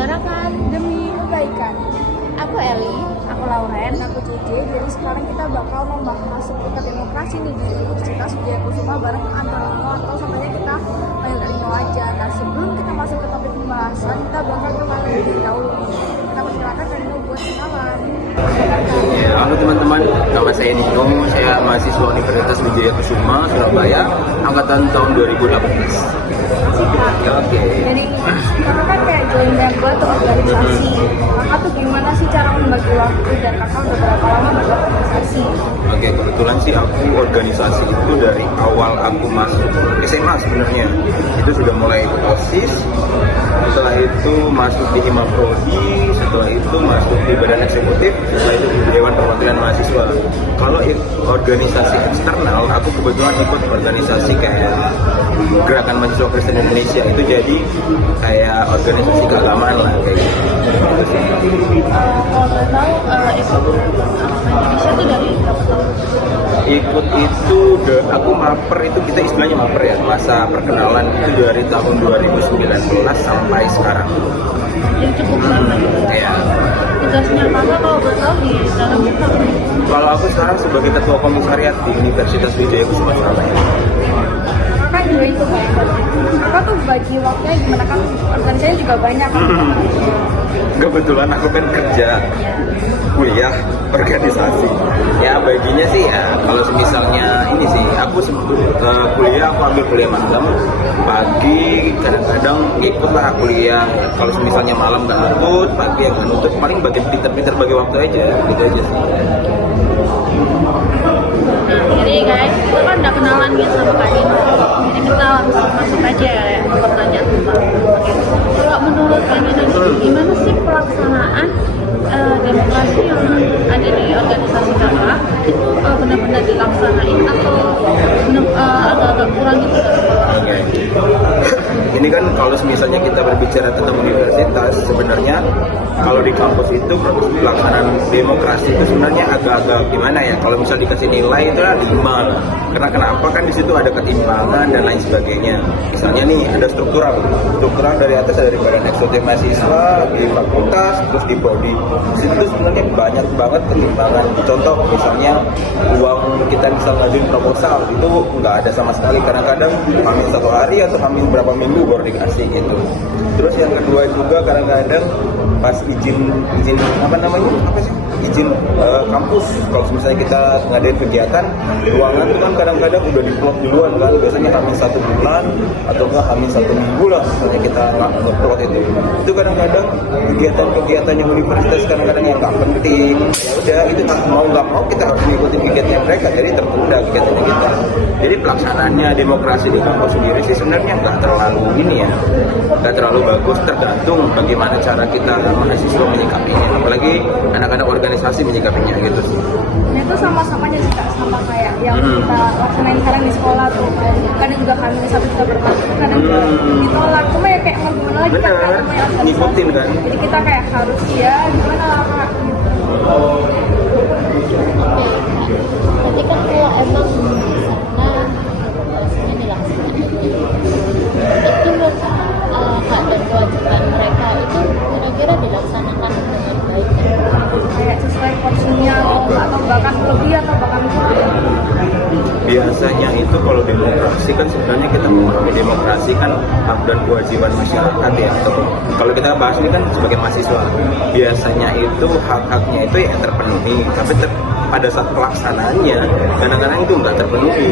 menyuarakan demi kebaikan. Aku Eli, Aku Lauren. aku Cici. Jadi sekarang kita bakal membahas seputar demokrasi nih di Universitas Wijayakusuma bareng Antonino atau samanya kita panggil Antonino aja. Nah sebelum kita masuk ke topik pembahasan, kita bakal kenalan lebih dahulu nih. Kita persilakan Antonino buat kenalan. Ya, halo teman-teman, nama saya Nino, saya mahasiswa Universitas Wijayakusuma, Surabaya, angkatan tahun 2018. Ya, oke. Jadi kakak kan kayak join member atau organisasi. Kakak tuh gimana sih cara membagi waktu dan kakak udah berapa lama berorganisasi? Oke, kebetulan sih aku organisasi itu dari awal aku masuk SMA sebenarnya. Itu sudah mulai ikut OSIS, setelah itu masuk di Hima Prodi, setelah itu masuk di Badan Eksekutif, setelah itu di Dewan Perwakilan Mahasiswa. Kalau organisasi eksternal, aku kebetulan ikut organisasi kayak Gerakan Mahasiswa Kristen Indonesia, itu jadi kayak organisasi keagamaan lah kayak gitu. Itu sih. Kalau boleh tahu ikut Indonesia tuh dari berapa tahun? Ikut itu aku maper itu, kita istilahnya maper ya, masa perkenalan itu dari tahun 2019 sampai sekarang. Yang cukup lama gitu ya. Kayak Tugasnya kakak kalau boleh tahu di dalam itu apa? kalau aku sekarang sebagai ketua komisariat di Universitas Wijayakusuma Surabaya. Kakak juga itu kayak kakak tuh bagi waktunya gimana kan? Organisasinya juga banyak kan? Kebetulan aku kan kerja, kuliah, organisasi. Ya baginya sih ya, kalau misalnya ini sih, aku kuliah, aku ambil kuliah malam, pagi kadang-kadang ikut lah kuliah. Kalau misalnya malam nggak nutut, pagi yang nggak nutut, paling bagi pinter-pinter bagi waktu aja, gitu aja sih. Jadi guys, kita kan udah kenalan gitu sama Kak Dino. Jadi kita langsung masuk aja ya ke pertanyaan pertama. Kalau menurut Kak Dino ini gimana sih pelaksanaan demokrasi yang ada di organisasi kakak itu benar-benar dilaksanain atau agak-agak kurang gitu? Oke. Ini kan kalau misalnya kita berbicara tentang universitas, sebenarnya kalau di kampus itu proses pelaksanaan demokrasi itu sebenarnya agak-agak gimana ya? Kalau misal dikasih nilai itu ada 5. Karena kenapa? Kan di situ ada ketimpangan dan lain sebagainya. Misalnya nih ada struktural dari atas, dari Badan Eksekutif Mahasiswa, di fakultas, terus di prodi. Di situ sebenarnya banyak banget ketimpangan. Contoh misalnya uang kita bisa ngajuin proposal itu nggak ada sama sekali. Kadang-kadang hamil 1 hari atau hamil berapa minggu baru dikasih gitu. Terus yang kedua juga kadang-kadang pas izin kampus, kalau misalnya kita ngadain kegiatan ruangan itu kan kadang-kadang udah diplot duluan kan, biasanya hamil 1 bulan atau enggak hamil 1 minggu lah misalnya kita ngeplot itu kadang-kadang kegiatan yang universitas kadang-kadang yang nggak penting, ya udah itu mau nggak mau kita harus mengikuti kegiatannya mereka, jadi tertunda kegiatannya kita. Jadi pelaksanaannya demokrasi di kampus sendiri sih sebenarnya nggak terlalu bagus, tergantung bagaimana cara kita mahasiswa menyikapinya, apalagi anak-anak organisasi menyikapinya gitu sih. Nah itu sama-sama aja sih Kak, sama kayak yang kita laksanain sekarang di sekolah tuh. Kadang juga kami satu kita bertemu, kadang juga ditolak. Cuma ya kayak mau gimana lagi kan, Bener, namanya organisasi. ngikutin kan. Jadi kita kayak harus ya gimana lah Kak gitu. Tapi kan kalau emang sana dilaksanakan itu hak dan kewajiban mereka itu kira-kira dilaksanakan dengan baik Kayak sesuai porsinya atau bahkan lebih atau bahkan kurang. Biasanya itu kalau demokrasi kan sebenarnya kita memahami demokrasi kan hak dan kewajiban masyarakat ya, atau kalau kita bahas ini kan sebagai mahasiswa, biasanya itu hak-haknya itu ya terpenuhi, tapi pada saat pelaksanaannya kadang-kadang itu nggak terpenuhi.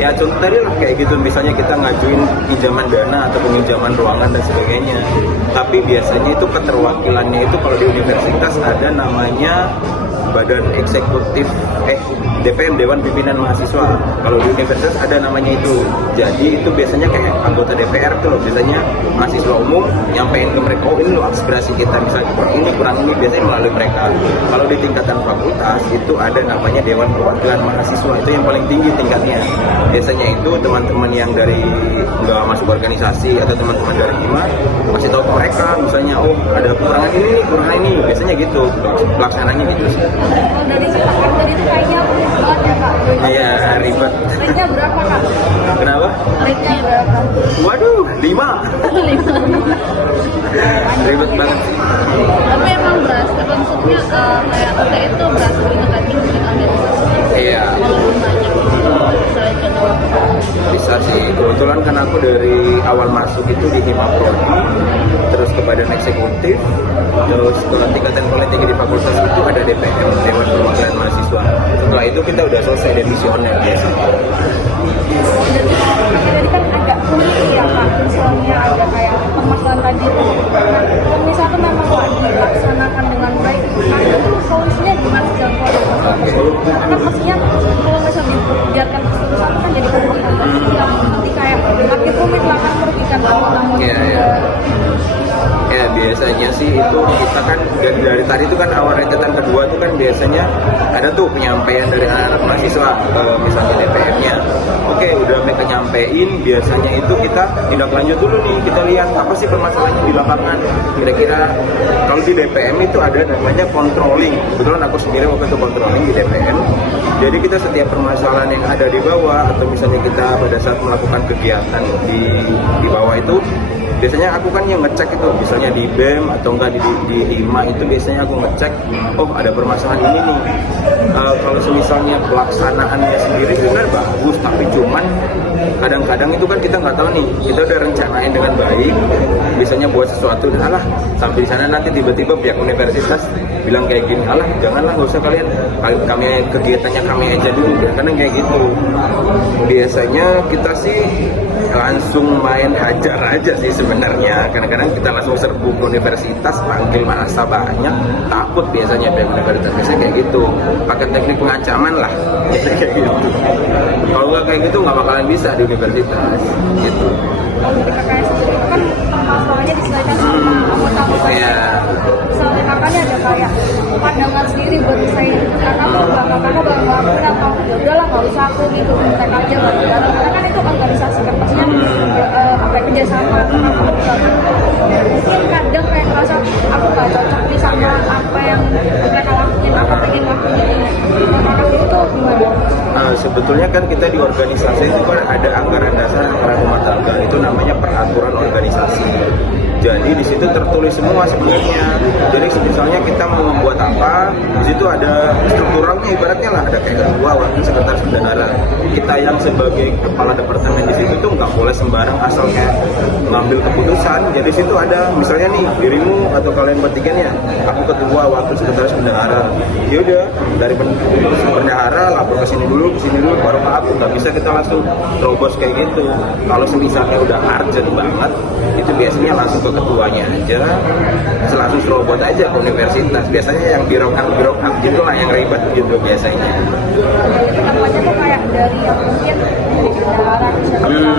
Ya contoh tadi lah kayak gitu, misalnya kita ngajuin pinjaman dana atau pinjaman ruangan dan sebagainya, tapi biasanya itu keterwakilannya itu kalau di universitas ada namanya Badan Eksekutif DPM, Dewan Pimpinan Mahasiswa. Kalau di universitas ada namanya itu. Jadi itu biasanya kayak anggota DPR tuh loh, biasanya mahasiswa umum nyampein ke mereka, oh ini loh aspirasi kita, misalnya kurang ini biasanya melalui mereka. Kalau di tingkatan fakultas itu ada namanya Dewan Perwakilan Mahasiswa, itu yang paling tinggi tingkatnya. Biasanya itu teman-teman yang dari nggak masuk organisasi atau teman-teman dari Hima kasih tahu ke mereka, misalnya oh ada kekurangan ini, biasanya gitu pelaksananya gitu sih. Kalau dari sepakat tadi itu kayaknya banget ya Kak. Iya, ribet. Rate-nya berapa Kak? Kenapa? Rate-nya berapa? Waduh, 5. Ribet banget sih. itu di Hima Prodi, terus ke badan eksekutif, terus ke tingkatan politik di fakultas itu ada DPM, Dewan Perwakilan Mahasiswa. Setelah itu kita udah selesai demisioner biasanya. Jadi kan agak rumit ya Kak, misalnya ada kayak permasalahan tadi itu. Kalau misalkan memang nggak dilaksanakan dengan baik, nah itu solusinya gimana sih Kak? Kan maksudnya kalau misalnya dibiarkan terus-terusan kan jadi pembahasan yang nanti kayak makin rumit lah kan merugikan tamu-tamu. Ya biasanya sih itu kita kan dari tadi itu kan awal rentetan kedua itu kan biasanya ada tuh penyampaian dari anak-anak mahasiswa misalnya DPM-nya. Oke, udah mereka nyampein, biasanya itu kita tindak lanjut dulu nih, kita lihat apa sih permasalahannya di lapangan. Kira-kira kalau di DPM itu ada namanya controlling. Kebetulan aku sendiri waktu itu controlling di DPM. Jadi kita setiap permasalahan yang ada di bawah atau misalnya kita pada saat melakukan kegiatan di bawah itu, biasanya aku kan yang ngecek itu, misalnya di BEM atau enggak di HIMA itu biasanya aku ngecek, oh ada permasalahan ini nih. Kalau misalnya pelaksanaannya sendiri benar bagus, tapi cuman kadang-kadang itu kan kita nggak tahu nih, kita udah rencanain dengan baik, biasanya buat sesuatu, alah sampai di sana nanti tiba-tiba pihak universitas bilang kayak gini, alah janganlah nggak usah kalian, kami kegiatannya kami aja dulu, karena kayak gitu. Biasanya kita sih langsung main hajar aja sih sebenarnya. Kadang-kadang kita langsung serbu ke universitas, panggil masa banyak, takut biasanya pihak universitas biasanya kayak gitu, pakai teknik pengancaman lah kayak gitu. Kalau nggak kayak gitu nggak bakalan bisa di universitas gitu. Kalau di KKS sendiri kan masalahnya diselesaikan sama anggota-anggota. Misalnya kakaknya ada kayak pandangan sendiri buat saya, kakak tuh kakak baru ngelakuin atau ya udahlah nggak usah aku gitu, kontak aja bareng-bareng. Karena kan itu organisasi kan pastinya apa kerjasama atau apa mungkin kadang kayak ngerasa aku nggak cocok nih sama apa yang mereka lakuin, aku pengen lakuin ini. Kakak itu gimana? Sebetulnya kan kita di organisasi itu kan ada anggaran dasar, anggaran rumah tangga, itu namanya peraturan organisasi. Jadi di situ tertulis semua sebenarnya. Jadi misalnya kita mau membuat apa, di situ ada strukturalnya, ibaratnya lah ada kayak ketua, wakil, sekretaris, bendahara. Kita yang sebagai kepala departemen di situ tuh nggak boleh sembarang asal kayak ngambil keputusan. Jadi di situ ada misalnya nih dirimu atau kalian bertiga nih, aku ketua, wakil, sekretaris, bendahara. Ya udah dari bendahara lapor ke sini dulu, baru ke aku. Nggak bisa kita langsung terobos kayak gitu. Kalau misalnya udah urgent banget, itu biasanya langsung ke ketuanya aja, langsung serobot aja ke universitas. Biasanya yang birokrat gitu lah yang ribet gitu biasanya. Namanya tuh kayak dari yang mungkin dari bendahara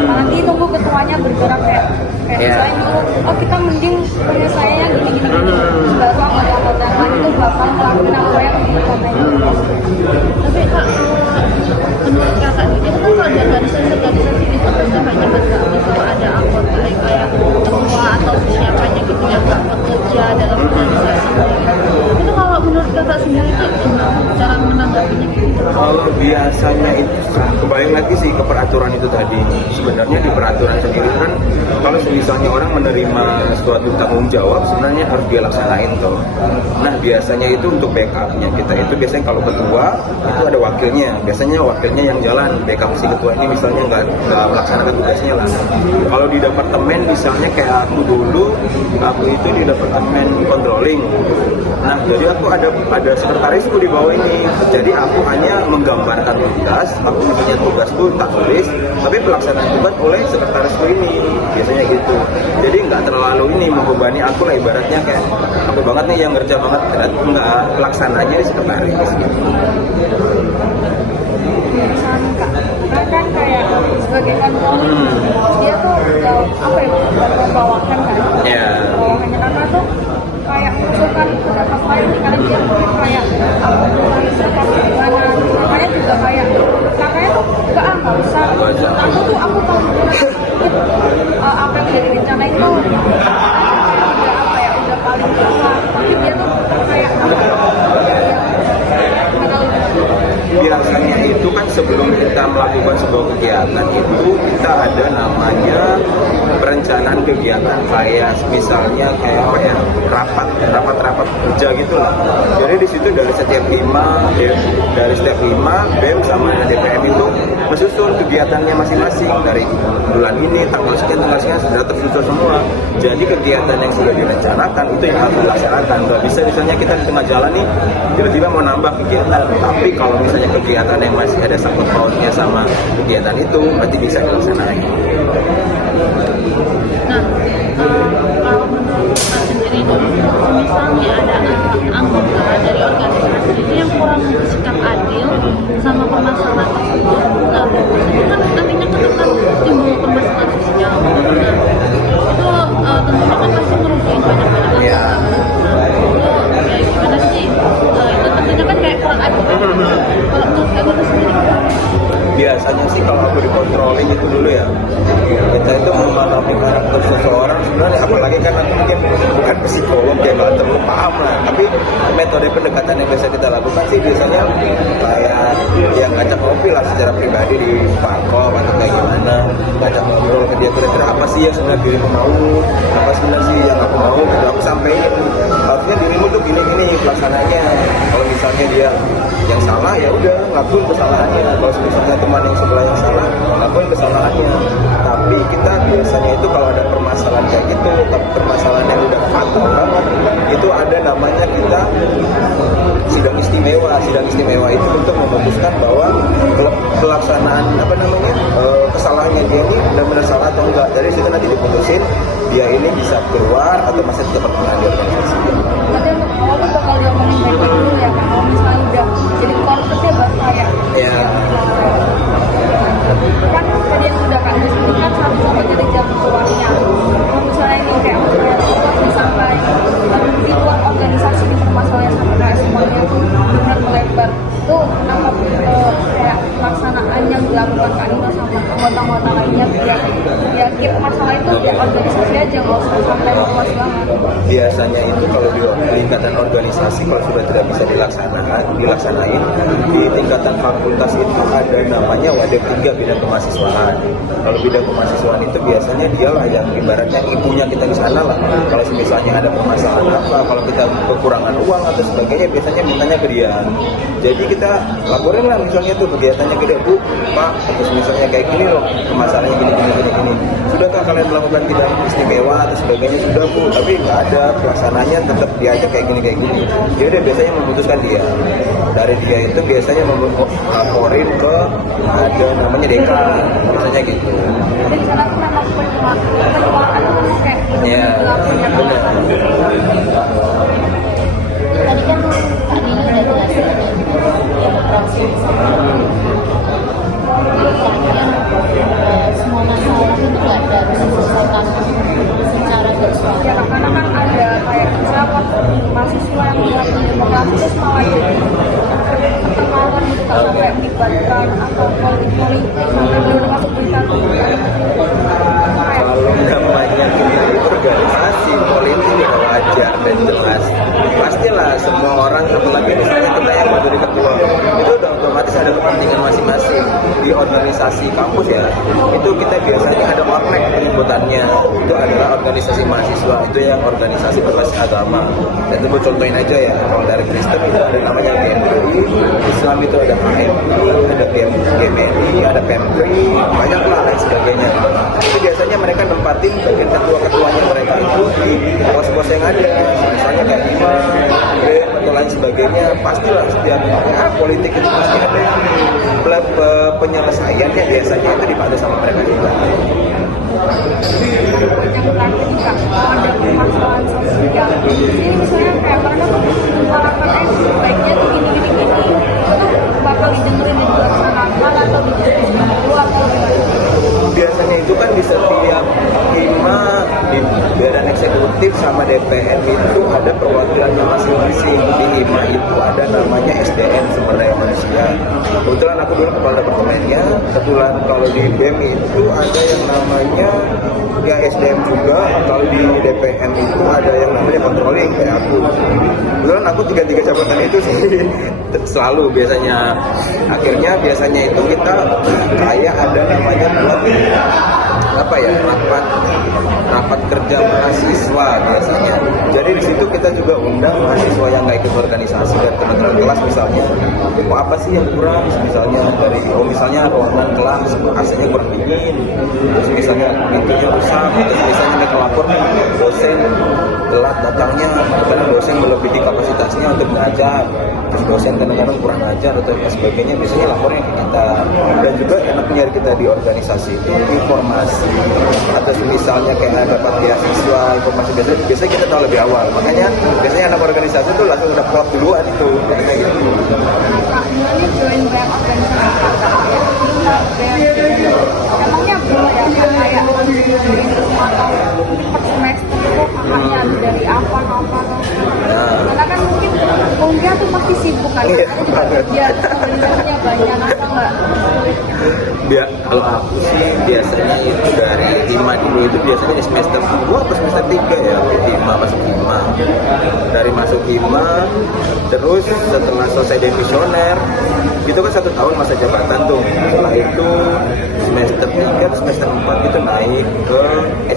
nanti tunggu ketuanya bergerak kayak misalnya dulu, oh kita mending penyelesaiannya gini-gini baru anggota-anggota yang lain itu bakal ngelakuin apa yang dikomentarin. Tapi Kak, menurut kakak itu kan kalau ada organisasi itu pasti banyak bergabung kalau ada anggota yang kayak ketua atau siapanya gitu yang nggak bekerja dalam organisasi itu. Kalau menurut kakak sendiri itu gimana cara menanggapinya gitu? Kalau biasanya itu kembali lagi sih ke peraturan itu tadi. Sebenarnya di peraturan sendiri kan kalau misalnya orang menerima suatu tanggung jawab sebenarnya harus dia laksanain tuh. Nah biasanya itu untuk backupnya kita itu biasanya kalau ketua itu ada wakilnya. Biasanya wakilnya yang jalan backup si ketua ini misalnya nggak melaksanakan tugasnya lah. Kalau di departemen misalnya kayak aku dulu, aku itu di departemen controlling. Nah jadi aku ada sekretarisku di bawah ini. Jadi aku hanya menggambarkan tugas, aku punya tugasku tak tulis, tapi pelaksanaan tugas oleh sekretarisku ini biasanya gitu. Jadi nggak terlalu ini membebani aku lah, ibaratnya kayak aku banget nih yang ngerja banget, nggak pelaksananya di sekretaris gitu. Misalnya Kak, kan kayak sebagai kontrol dia tuh apa ya, membawakan kan bawahannya kakak tuh kayak mengusulkan pendapat lain karena dia mungkin kayak aku tuh bisa kasih gimana, makanya juga kayak kakaknya tuh nggak usah, aku tahu apa yang jadi rencana itu udah apa ya, udah paling bawah, tapi dia tuh kayak biasanya itu kan sebelum kita melakukan sebuah kegiatan itu kita ada namanya perencanaan kegiatan, kayak misalnya kayak apa ya, rapat kerja gitu lah. Jadi di situ dari setiap lima BEM sama DPM itu menyusun kegiatannya masing-masing dari bulan ini tanggal sekian sudah tersusun semua. Jadi kegiatan yang sudah direncanakan itu yang harus dilaksanakan. Nggak bisa misalnya kita di tengah jalan nih tiba-tiba mau nambah kegiatan, tapi kalau misalnya kegiatan yang masih ada sangkut pautnya sama kegiatan itu berarti bisa dilaksanakan. Nah, kalau menurut kita sendiri itu, misalnya ada anggota dari organisasi itu yang kurang bersikap adil sama permasalahan tersebut, nah itu kan nantinya kan akan timbul permasalahan sosial. Nah, itu tentunya kan pasti merugikan banyak anggota. Ya. Itu ya gimana sih? Itu tentunya kan kayak kurang adil. Kalau menurut kamu itu sendiri Biasanya sih kalau aku dikontrolin itu dulu ya, kita itu memahami karakter seseorang sebenarnya, apalagi kan aku mungkin bukan psikolog ya, nggak terlalu paham lah, tapi metode pendekatan yang biasa kita lakukan sih biasanya kayak yang ngajak ngopi lah secara pribadi di Parkop atau kayak gimana, ngajak ngobrol ke dia kira-kira apa sih yang sebenarnya dirimu mau, apa sebenarnya sih yang aku mau, gitu aku sampaikan harusnya dirimu tuh gini-gini pelaksananya. Kalau misalnya dia yang salah ya udah ngakuin kesalahannya, kalau misalnya teman yang sebelah yang salah ngakuin kesalahannya. Tapi kita biasanya itu kalau ada permasalahan kayak gitu, permasalahan yang udah fatal banget, itu ada namanya kita sidang istimewa. Sidang istimewa itu untuk memutuskan bahwa pelaksanaan kesalahannya dia ini benar-benar salah atau enggak. Dari situ nanti diputusin dia ini bisa keluar atau masih tetap bertahan di organisasi. Berarti untuk awal tuh bakal diomongin baik-baik dulu ya kan, kalau misalnya udah jadi konfliknya baru kayak Ya. kan tadi yang udah kan disebutkan satu sampai tiga jam keluarnya. Kalau misalnya ini kayak sampai di luar organisasi di permasalahan sampai kayak semuanya tuh benar melebar, itu apa kayak pelaksanaan yang dilakukan Kak Nino sama anggota-anggota lainnya biar keep masalah itu di organisasi aja, nggak usah sampai luas banget. Biasanya itu kalau di tingkatan organisasi kalau sudah tidak bisa dilaksanain di tingkatan fakultas itu ada namanya wadah 3 bidang kemahasiswaan. Kalau bidang kemahasiswaan itu biasanya dialah yang ibaratnya ibunya kita di sana lah. Kalau misalnya ada permasalahan apa, kalau kita kekurangan uang atau sebagainya, biasanya mintanya ke dia. Jadi kita laporin lah misalnya tuh kegiatannya ke dia, Bu, Pak, terus misalnya kayak gini loh, masalahnya gini. Sudahkah kalian melakukan tidak istimewa atau sebagainya? Sudah, Bu, tapi nggak ada pelaksananya, tetap diajak kayak gini. Jadi dia biasanya memutuskan dia. Dari dia itu biasanya laporin ke ada namanya dekan, biasanya gitu. Jadi di sana tuh memang pengeluaran tuh kayak Ya, benar. tadi kan Kak Nino udah jelasin demokrasi semua masalah itu nggak harus diselesaikan secara bersuara ya, karena kan ada kayak misalnya mahasiswa yang melakukan demokrasi itu malah jadi pertengahan gitu, kalau kayak melibatkan atau politik sampai belum masuk berita tuh Kalau namanya ini organisasi politik ya wajar dan jelas. Pastilah semua orang, apalagi misalnya kita yang menjadi ketua, itu udah otomatis ada kepentingan masing-masing. Di organisasi kampus ya, itu kita biasanya ada ormek penyebutannya. Itu adalah organisasi mahasiswa, itu yang organisasi berbasis agama. Dan itu contohin aja ya, kalau dari Kristen itu ada namanya GMI, Islam itu ada HMI, ada GMI, ada PMKI, banyak lah lain sebagainya. Itu biasanya mereka nempatin bagian ketua-ketuanya mereka itu di pos-pos yang ada, misalnya kayak BEM atau lain sebagainya. Pastilah setiap politik itu pasti ada penyelesaiannya, biasanya itu dibantu sama mereka juga. yang terakhir juga ada permasalahan sosial. Ini misalnya kayak mereka tuh mengharapkan baiknya tuh gini, itu bakal didengerin di luar sana atau di luar atau Biasanya itu kan di setiap hima di badan eksekutif sama DPR itu ada perwakilannya masing-masing. Di hima itu ada namanya SDM, sumber daya manusia. Kebetulan aku dulu kepala departemennya. Kebetulan kalau di BEM itu ada yang namanya ya SDM juga. Kalau di DPM itu ada yang namanya controlling kayak aku. Kebetulan aku tiga jabatan itu sih selalu biasanya. Akhirnya biasanya itu kita kayak ada namanya buat rapat kerja mahasiswa biasanya. Jadi di situ kita juga juga undang mahasiswa yang nggak ikut organisasi dan teman-teman kelas misalnya, mau apa sih yang kurang, misalnya dari misalnya ruangan kelas AC-nya kurang dingin, terus misalnya pintunya rusak, terus misalnya mereka lapor nih dosen telat datangnya karena dosen melebihi kapasitasnya untuk mengajar, terus dosen kadang-kadang kurang ajar atau sebagainya, biasanya lapornya ke kita. Dan juga enaknya kita di organisasi itu informasi atau misalnya kayak dapat beasiswa informasi biasanya kita tahu lebih awal, makanya biasanya anak organisasi itu langsung udah plot duluan itu kayak gitu. Ini join banyak organisasi emangnya belum ya kayak atau per semester itu kakaknya dari apa karena kan mungkin dia tuh pasti sibuk kan dia organisasinya banyak atau enggak. Kalau aku sih biasanya itu dari hima dulu itu biasanya di semester 2 atau semester 3 ya, hima masuk hima, dari masuk hima terus setelah selesai demisioner itu kan 1 tahun masa jabatan tuh, setelah itu semester 3 atau semester 4 itu naik ke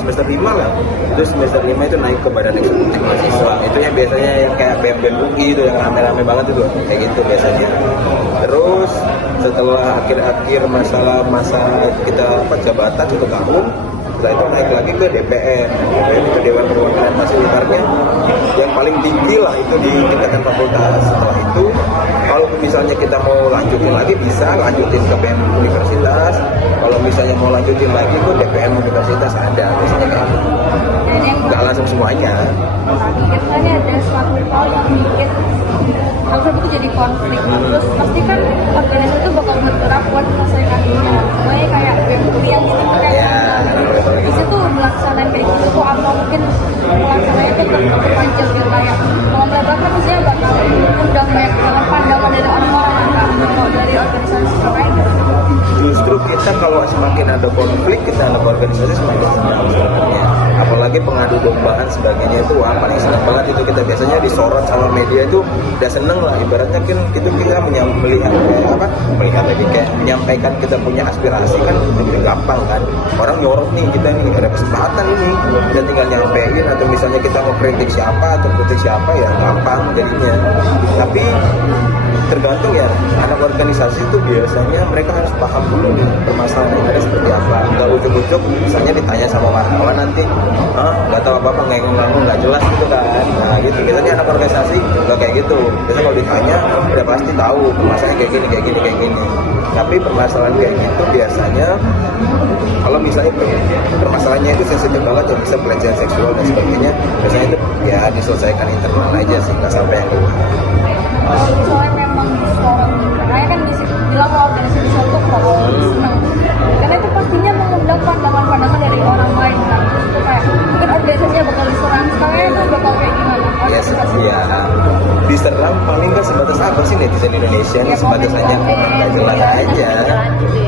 semester 5 lah, terus semester 5 itu naik ke badan eksekutif mahasiswa, itu yang biasanya yang kayak BEM UI itu yang rame-rame banget itu kayak gitu biasanya. Terus setelah akhir-akhir masa kita jabatan 1 tahun, setelah itu naik lagi ke DPM itu Dewan Perwakilan Mahasiswa, yang paling tinggi lah itu di tingkatan fakultas. Setelah itu kalau misalnya kita mau lanjutin lagi bisa lanjutin ke BEM Universitas, kalau misalnya mau lanjutin lagi ke DPM Universitas ada biasanya kayak gitu. Nggak langsung semuanya. Tapi biasanya ada suatu hal yang bikin kalau itu jadi konflik, terus pasti kan organisasi itu bakal bergerak buat menyelesaikannya. Semuanya kayak BEM yang gitu kayak di situ melaksanakan kayak gitu tuh, atau mungkin pelaksananya itu terpanjang gitu kayak kalau mereka kan biasanya bakal undang banyak pandangan dari orang-orang kan kalau dari organisasi kayak gitu. Justru kita kalau semakin ada konflik kita anak organisasi semakin senang sebenarnya, apalagi pengadu dombaan sebagainya itu wah paling senang banget itu. Kita biasanya disorot sama media itu udah seneng lah, ibaratnya kan itu kita melihat lagi kayak menyampaikan kita punya aspirasi kan lebih gampang kan, orang nyorot nih kita nih ada kesempatan ini kita tinggal nyampein, atau misalnya kita mau kritik siapa atau kritik siapa ya gampang jadinya. Tapi tergantung ya, anak organisasi itu biasanya mereka harus paham dulu nih permasalahan yang ada seperti apa, nggak ujuk-ujuk misalnya ditanya sama wartawan nanti nggak tahu apa-apa ngomong nggak jelas gitu kan. Nah gitu biasanya anak organisasi nggak kayak gitu, biasanya kalau ditanya udah pasti tahu permasalahannya kayak gini. Tapi permasalahan kayak gitu biasanya kalau misalnya permasalahannya itu sensitif banget ya, bisa pelecehan seksual dan sebagainya, biasanya itu ya diselesaikan internal aja sih, nggak sampai yang luar. Soalnya memang disorot, karena kan bilang kalau organisasi disorot tuh bakal seneng, karena itu pastinya mengundang pandangan-pandangan dari orang lain kan, terus itu kayak mungkin organisasinya bakal diserang, sekarang itu bakal kayak gimana? Ya, diserang paling kan sebatas apa sih netizen Indonesia nih, sebatas hanya komen nggak jelas aja.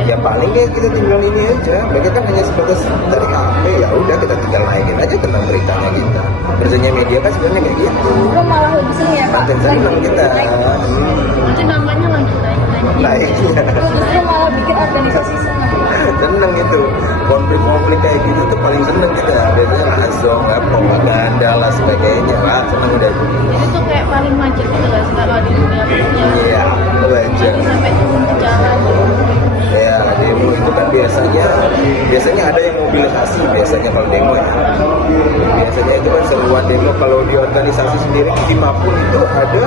Ya paling kayak kita tinggal ini aja, mereka kan hanya sebatas dari HP, ya udah kita tinggal naikin aja tentang beritanya kita. Kerjanya media kan sebenarnya kayak gitu. Itu malah lebih seneng ya Kak? Konten senang kita. Nanti namanya lanjut naik. Justru malah bikin organisasi seneng. Seneng itu, konflik kayak gitu tuh paling seneng kita. Biasanya langsung propaganda lah sebagainya lah, seneng udah. Jadi tuh kayak paling macet gitu guys kalau di dunia kerja. Iya, wajar. Sampai turun ke jalan. Ya, demo itu kan biasanya ada yang mobilisasi biasanya kalau demo ya. Biasanya itu kan seruan demo. Kalau di organisasi sendiri di hima pun itu ada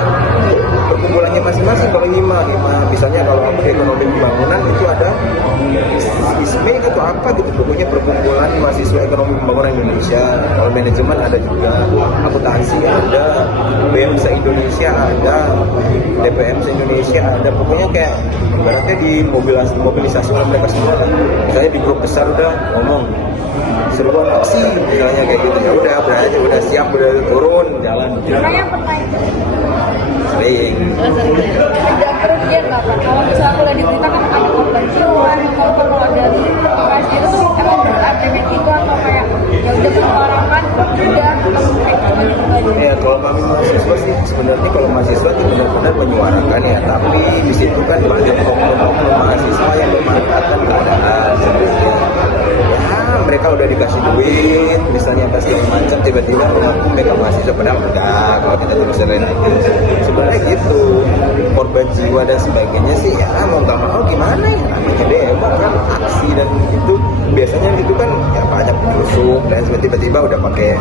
perkumpulannya masing-masing. Kalau hima misalnya kalau aku di ekonomi pembangunan itu ada ISME atau apa gitu, pokoknya perkumpulan mahasiswa ekonomi pembangunan Indonesia. Kalau manajemen ada juga, akuntansi ada, BEM se-Indonesia ada, DPM se-Indonesia ada, pokoknya kayak ibaratnya di mobilisasi oleh mereka semua kan. Misalnya di grup besar udah ngomong seruan aksi misalnya kayak gitu, ya udah aja udah siap, udah turun jalan. Makanya pernah itu Sering. ada kerugian nggak Pak? Kalau misalnya aku udah diberitakan ada korban jiwa, kalau ada KSD itu tuh emang berat kayak gitu, atau kayak ya udah penolakan udah kayak gimana? Ya kalau kami mahasiswa sih sebenarnya kalau mahasiswa itu benar-benar menyuarakan ya, tapi di situ kan banyak oknum mahasiswa yang memanfaatkan keadaan sebenarnya. Ya mereka udah dikasih duit misalnya pas segala macam tiba-tiba mengaku mereka mahasiswa padahal enggak kalau kita terusin aja sebenarnya gitu. Korban jiwa dan sebagainya sih ya mau nggak mau gimana ya, namanya demo kan aksi dan itu biasanya itu kan ya banyak penyusup dan tiba-tiba udah pakai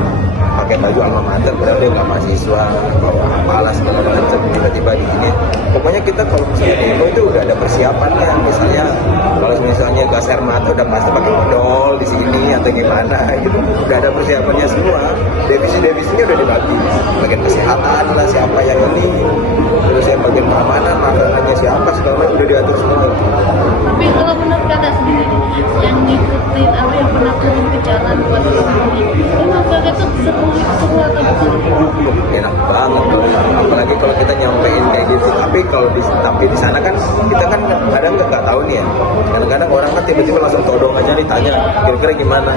baju alma mater padahal dia nggak mahasiswa, bawa apalah segala macam, tiba-tiba di ini. Pokoknya kita kalau misalnya demo itu udah ada persiapannya, misalnya kalau misalnya gas air mata udah pasti pakai odol di sini atau gimana gitu, udah ada persiapannya semua. Divisinya udah dibagi, bagian kesehatan lah siapa yang ini, terus yang bagian keamanan makanannya siapa segala macam udah diatur semua. Tapi kalau menurut kata sendiri yang ngikutin apa yang pernah turun ke jalan buat ini, emang kakak tuh seru atau betul? Enak banget loh, apalagi kalau kita nyampein kayak gitu. Tapi di sana kan kita kan kadang nggak tahu nih ya, kadang-kadang orang kan tiba-tiba langsung todong aja nih tanya kira-kira gimana,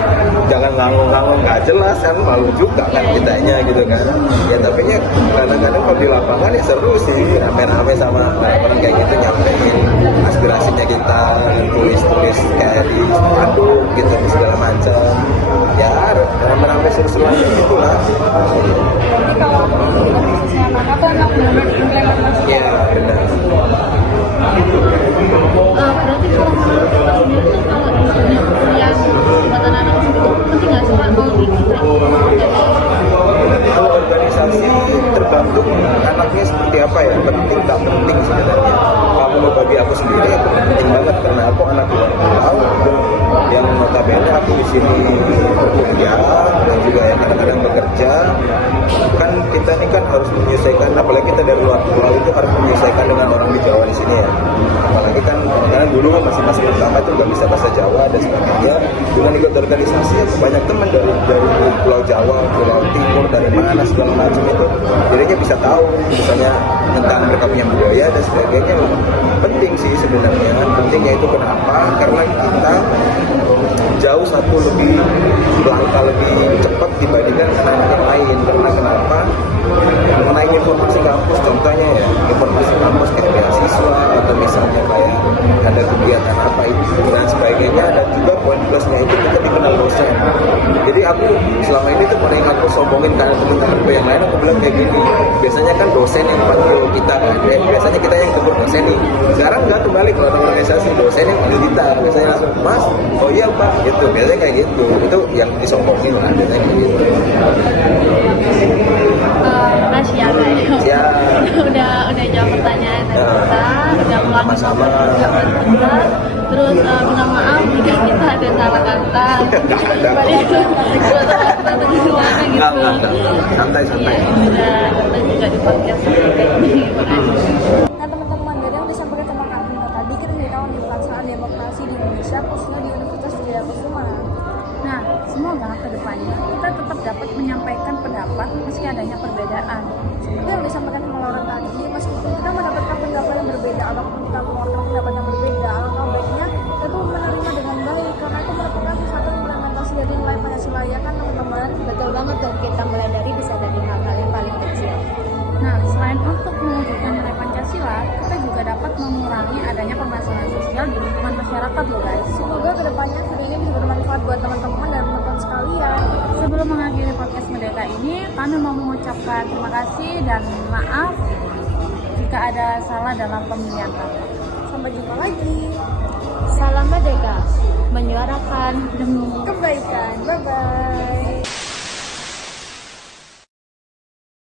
jangan nganggung-nganggung nggak jelas kan, malu juga kan kitanya gitu kan ya. Tapi ya kadang-kadang kalau di lapangan ya seru sih, rame-rame sama orang kayak gitu nyampein aspirasinya kita, tulis kayak di spanduk gitu segala macam ya, rame-rame seru-seruan gitu lah. Jadi kalau kesehatan apa yang benar-benar diimplementasikan? Ya benar. Berarti kalau menurut kakak sendiri tuh kalau misalnya kuliah kesempatan anak itu penting nggak sih Kak, kalau di kita? Kalau organisasi tergantung anaknya seperti apa ya, penting tak penting sebenarnya. Kalau bagi aku sendiri itu penting banget karena aku anak tahu yang notabene aku di sini bekerja dan juga yang kadang-kadang bekerja kan kita ini kan harus menyesuaikan, apalagi kita dari luar pulau itu harus menyesuaikan dengan orang di Jawa di sini ya. Apalagi kan karena dulu masing-masing pertama itu nggak bisa bahasa Jawa dan sebagainya. Dengan ikut organisasi ya banyak teman dari Pulau Jawa, Pulau Timur, dari mana segala macam itu, jadinya bisa tahu misalnya tentang mereka punya budaya dan sebagainya. Penting sih sebenarnya, pentingnya itu kenapa? Karena kita jauh satu lebih langkah lebih cepat dibandingkan anak-anak yang lain. Karena kenapa? Mengenai informasi kampus contohnya ya, informasi kampus kayak beasiswa atau misalnya kayak ada kegiatan apa itu dan sebagainya, dan juga poin plusnya itu kita dikenal dosen. Jadi aku selama ini tuh paling aku sombongin karena teman-temanku yang lain, aku bilang kayak gini, biasanya kan dosen yang panggil kita kan, biasanya kita yang tegur dosen nih. Sekarang nggak kembali kalau ada organisasi, dosen yang panggil kita, biasanya langsung mas, oh iya pak, gitu. Biasanya kayak gitu, itu yang disombongin lah, biasanya kayak gitu. Makasih ya Kak. Ya. udah jawab pertanyaan dari kita, udah melanjutkan Sama-sama. pendapat kita. Terus minta maaf jika kita ada salah kata. Tadi itu kata gimana gitu. Enggak. Santai. Udah kita juga di podcast ini. Makasih. Nah teman-teman, dari yang disampaikan sama kami tadi kita tahu di pelaksanaan demokrasi di Indonesia khususnya di Universitas Wijayakusuma. Nah, semoga kedepannya kita tetap dapat menyampaikan pendapat meski adanya perbedaan. Seperti yang disampaikan sama Laura tadi, meskipun kita mendapatkan pendapat yang berbeda ataupun kita mengeluarkan pendapat yang berbeda, alangkah baiknya kita tuh menerima dengan baik karena itu merupakan satu implementasi dari nilai Pancasila ya kan teman-teman. Betul banget tuh, kita mulai dari bisa dari hal-hal yang paling kecil. Nah, selain untuk mewujudkan nilai Pancasila, kita juga dapat mengurangi adanya permasalahan sosial di lingkungan masyarakat loh guys. Semoga kedepannya video ini bisa bermanfaat buat teman-teman dan teman-teman sekalian. Sebelum mengakhiri podcast Merdeka ini, kami mau mengucapkan terima kasih dan maaf jika ada salah dalam pemilihan kata. Sampai jumpa lagi. Salam Merdeka, menyuarakan demi Kebaikan. Bye-bye.